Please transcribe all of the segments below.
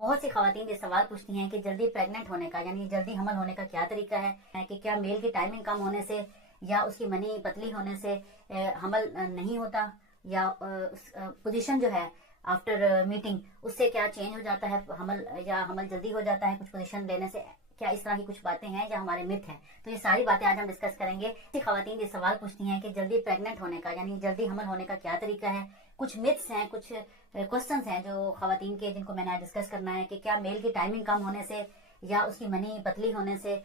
बहुत सी खवातीन ये सवाल पूछती हैं कि जल्दी प्रेग्नेंट होने का यानी जल्दी हमल होने का क्या तरीका है कि क्या मेल की टाइमिंग कम होने से या उसकी मनी पतली होने से हमल नहीं होता या पोजीशन जो है आफ्टर मीटिंग उससे क्या चेंज हो जाता है हमल या हमल जल्दी हो जाता है कुछ पोजीशन लेने से, क्या इस तरह की कुछ बातें हैं या हमारे मिथ हैं। तो ये सारी बातें आज हम डिस्कस करेंगे। खवातीन ये सवाल पूछती हैं कि जल्दी प्रेग्नेंट होने का यानी जल्दी हमल होने का क्या तरीका है। कुछ मिथ्स हैं, कुछ क्वेश्चंस हैं जो खवातीन के जिनको मैंने आज डिस्कस करना है कि क्या मेल की टाइमिंग कम होने से या उसकी मनी पतली होने से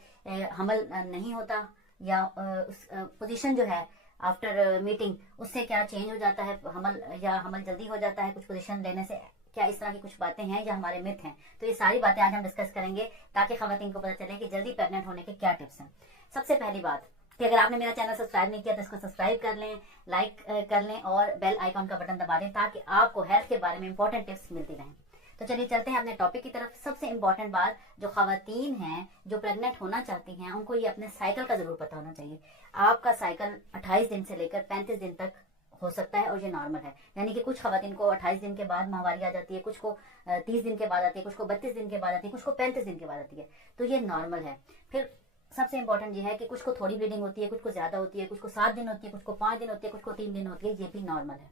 हमल नहीं होता या उस पोजीशन जो है आफ्टर मीटिंग उससे क्या चेंज हो जाता है हमल या हमल जल्दी हो जाता है कुछ पोजीशन लेने से, क्या इस तरह की कुछ बातें हैं या हमारे मिथ हैं। तो ये सारी बातें आज हम डिस्कस करेंगे ताकि खवातीन को पता चले कि जल्दी प्रेग्नेंट होने के क्या टिप्स हैं। सबसे पहली बात कि अगर आपने मेरा चैनल सब्सक्राइब नहीं किया तो इसको सब्सक्राइब कर लें, लाइक कर लें और बेल आइकॉन का बटन दबा दें ताकि आपको हेल्थ के बारे में इंपॉर्टेंट टिप्स मिलती रहें। तो चलिए चलते हैं अपने टॉपिक की तरफ। सबसे इंपॉर्टेंट बात, जो खवातीन हैं जो प्रेग्नेंट होना चाहती हैं उनको ये अपने साइकिल का जरूर पता होना चाहिए। आपका साइकिल 28 दिन से लेकर 35 दिन तक हो सकता है और ये नॉर्मल है। यानी कि कुछ खवातीन को 28 दिन के बाद माहवारी आ जाती है, कुछ को 30 दिन के बाद आती है, कुछ को 32 दिन के बाद आती है, कुछ को 35 दिन के बाद आती है। तो ये नॉर्मल है। फिर सबसे इंपॉर्टेंट ये है कि कुछ को थोड़ी ब्लीडिंग होती है, कुछ को ज्यादा होती है, कुछ को 7 दिन होती है, कुछ को 5 दिन होती है, कुछ को 3 दिन होती है, ये भी नॉर्मल है।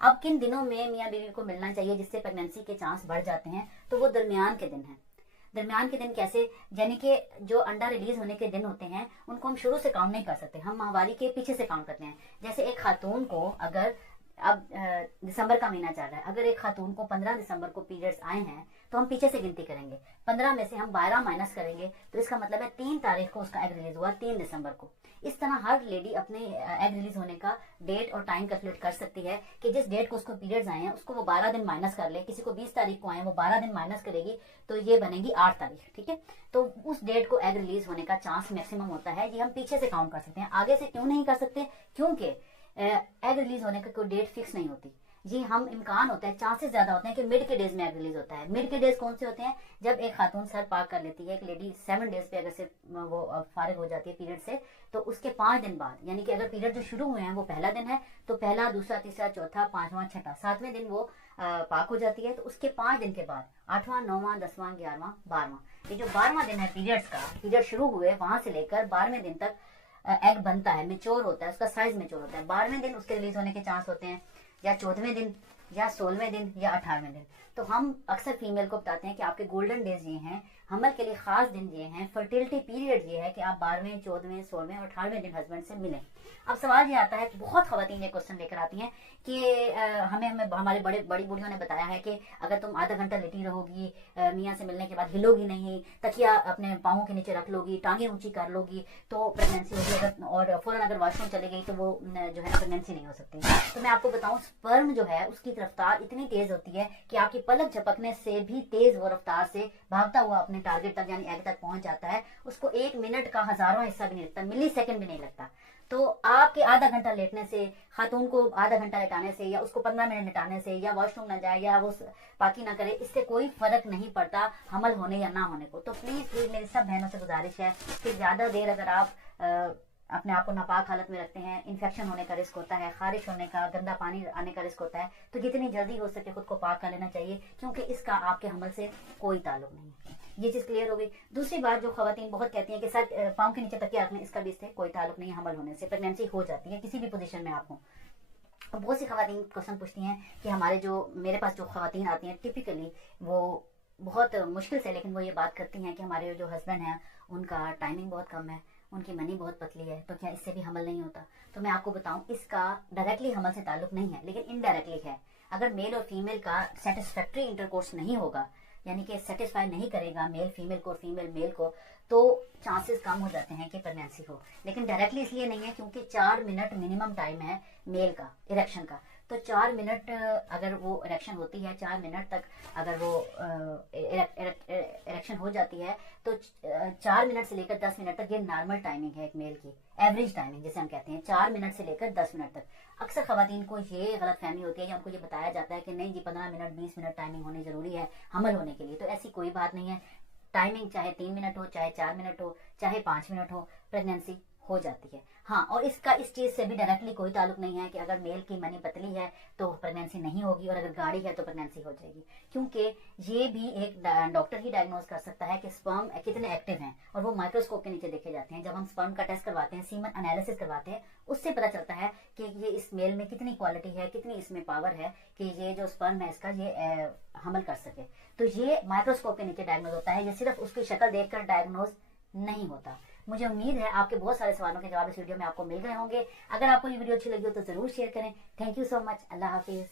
अब किन दिनों में मियाँ बीवी को मिलना चाहिए जिससे प्रेगनेंसी के चांस बढ़ जाते हैं, तो वो दरमियान के दिन है। दरमियान के दिन कैसे, यानी कि जो अंडा रिलीज होने के दिन होते हैं उनको हम शुरू से काउंट नहीं कर सकते, हम माहवारी के पीछे से काउंट करते हैं। जैसे एक खातून को अगर अब दिसंबर का महीना चल रहा है, अगर एक खातून को 15 दिसंबर को पीरियड्स आए हैं तो हम पीछे से गिनती करेंगे, 15 में से हम 12 माइनस करेंगे तो इसका मतलब है 3 तारीख को उसका एग रिलीज हुआ, 3 दिसंबर को। इस तरह हर लेडी अपने एग रिलीज होने का डेट और टाइम कैलकुलेट कर सकती है कि जिस डेट को उसको पीरियड्स आए हैं उसको वो 12 दिन माइनस कर ले। किसी को 20 तारीख को आए वो 12 दिन माइनस करेगी तो ये बनेगी 8 तारीख, ठीक है। तो उस डेट को एग रिलीज होने का चांस मैक्सिमम होता है, ये हम पीछे से काउंट कर सकते हैं, आगे से क्यों नहीं कर सकते, क्योंकि एग रिलीज होने का कोई डेट फिक्स नहीं होती। जी हम इम्कान होता है, चांसेस ज्यादा होते हैं कि मिड के डेज में एग रिलीज होता है। मिड के डेज कौन से होते हैं, जब एक खातून सर पाक कर लेती है, एक लेडी 7 डेज पे अगर से वो फारिग हो जाती है पीरियड से, तो उसके 5 दिन बाद, यानी कि अगर पीरियड जो शुरू हुए हैं वो पहला दिन है तो पहला, दूसरा, तीसरा, चौथा, 5वां, 6वां, 7वें दिन वो पाक हो जाती है। तो उसके 5 दिन के बाद 8वां, 9वां, 10वां, 11वां, 12वां, ये जो 12वां दिन है पीरियड्स का, पीरियड शुरू हुए वहां से लेकर 12वें दिन तक एग बनता है, मेच्योर होता है, उसका साइज मेच्योर होता है। 12वें दिन उसके रिलीज होने के चांस होते हैं, या 14वें दिन, या 16वें दिन, या 18वें दिन। तो हम अक्सर फीमेल को बताते हैं कि आपके गोल्डन डेज ये हैं, हमल के लिए खास दिन ये हैं, फर्टिलिटी पीरियड ये है कि आप 12वें, 14वें, 16वें और 18वें दिन हस्बैंड से मिलें। अब सवाल ये आता है, बहुत खवातीन ये क्वेश्चन लेकर आती हैं कि हमें हमारे बड़ी बूढ़ियों ने बताया है कि अगर तुम आधा घंटा लेटी रहोगी, मियाँ से मिलने के बाद हिलोगी नहीं, तकिया अपने पाँवों के नीचे रख लोगी, टांगे ऊंची कर लोगी तो प्रेगनेंसी होगी, अगर और फौरन अगर वॉशरूम चले गई तो वो जो है प्रेगनेंसी नहीं हो सकती। तो मैं आपको बताऊं, स्पर्म जो है उसकी रफ्तार इतनी तेज होती है कि आपकी पलक झपकने से भी तेज वो रफ्तार से भागता हुआ अपने टारगेट तक यानी एग तक पहुंच जाता है। उसको 1 मिनट का 1000वां हिस्सा भी नहीं लगता, मिली सेकंड भी नहीं लगता। तो आपके आधा घंटा लेटने से, खातून को आधा घंटा लेटाने से, या उसको 15 मिनट लेटाने से, या वॉशरूम ना जाए या वो पाकी ना करे, इससे कोई फर्क नहीं पड़ता हमल होने या ना होने को। तो प्लीज मेरी सब बहनों से गुजारिश है कि ज्यादा देर अगर आप अपने आप को नापाक हालत में रखते हैं, इन्फेक्शन होने का रिस्क होता है, खारिश होने का, गंदा पानी आने का रिस्क होता है, तो जितनी जल्दी हो सके खुद को पाक कर लेना चाहिए, क्योंकि इसका आपके हमल से कोई ताल्लुक नहीं है। ये चीज क्लियर हो गई। दूसरी बात, जो खवातीन बहुत कहती हैं कि सर पाँव के नीचे तकिया रखने, इसका भी इससे कोई ताल्लुक नहीं है, हमल होने से प्रेगनेंसी हो जाती है किसी भी पोजीशन में आप हो। बहुत सी खवातीन क्वेश्चन पूछती हैं कि हमारे जो मेरे पास जो खवातीन आती हैं टिपिकली वो बहुत मुश्किल से, लेकिन वो ये बात करती हैं कि हमारे जो हस्बैंड हैं उनका टाइमिंग बहुत कम है, उनकी मनी बहुत पतली है, तो क्या इससे भी हमल नहीं होता। तो मैं आपको बताऊं, इसका डायरेक्टली हमल से ताल्लुक नहीं है, लेकिन इनडायरेक्टली है। अगर मेल और फीमेल का सेटिस्फैक्ट्री इंटरकोर्स नहीं होगा, यानी कि सेटिस्फाई नहीं करेगा मेल फीमेल को और फीमेल मेल को, तो चांसेस कम हो जाते हैं कि प्रेगनेंसी हो। लेकिन डायरेक्टली इसलिए नहीं है क्योंकि 4 मिनट मिनिमम टाइम है मेल का इरेक्शन का। तो 4 मिनट अगर वो इरेक्शन होती है, 4 मिनट तक अगर वो इरेक्शन हो जाती है, तो 4 मिनट से लेकर 10 मिनट तक ये नॉर्मल टाइमिंग है एक मेल की, एवरेज टाइमिंग जिसे हम कहते हैं, 4 मिनट से लेकर 10 मिनट तक। अक्सर खवातीन को ये गलत फहमी होती है या उनको ये बताया जाता है कि नहीं जी 15 मिनट 20 मिनट टाइमिंग होनी जरूरी है हमल होने के लिए। तो ऐसी कोई बात नहीं है। टाइमिंग चाहे 3 मिनट हो, चाहे 4 मिनट हो, चाहे 5 मिनट हो, प्रेगनेंसी हो जाती है। हाँ, और इसका इस चीज से भी डायरेक्टली कोई ताल्लुक नहीं है कि अगर मेल की मनी पतली है तो प्रेगनेंसी नहीं होगी और अगर गाढ़ी है तो प्रेगनेंसी हो जाएगी, क्योंकि ये भी एक डॉक्टर ही डायग्नोज कर सकता है कि स्पर्म कितने एक्टिव हैं, और वो माइक्रोस्कोप के नीचे देखे जाते हैं। जब हम स्पर्म का टेस्ट करवाते हैं, सीमन एनालिसिस करवाते हैं, उससे पता चलता है कि ये इस मेल में कितनी क्वालिटी है, कितनी इसमें पावर है कि ये जो स्पर्म है इसका ये हमल कर सके। तो ये माइक्रोस्कोप के नीचे डायग्नोज होता है, ये सिर्फ उसकी शक्ल देखकर डायग्नोज नहीं होता। मुझे उम्मीद है आपके बहुत सारे सवालों के जवाब इस वीडियो में आपको मिल गए होंगे। अगर आपको ये वीडियो अच्छी लगी हो तो जरूर शेयर करें। Thank you so much. Allah Hafiz.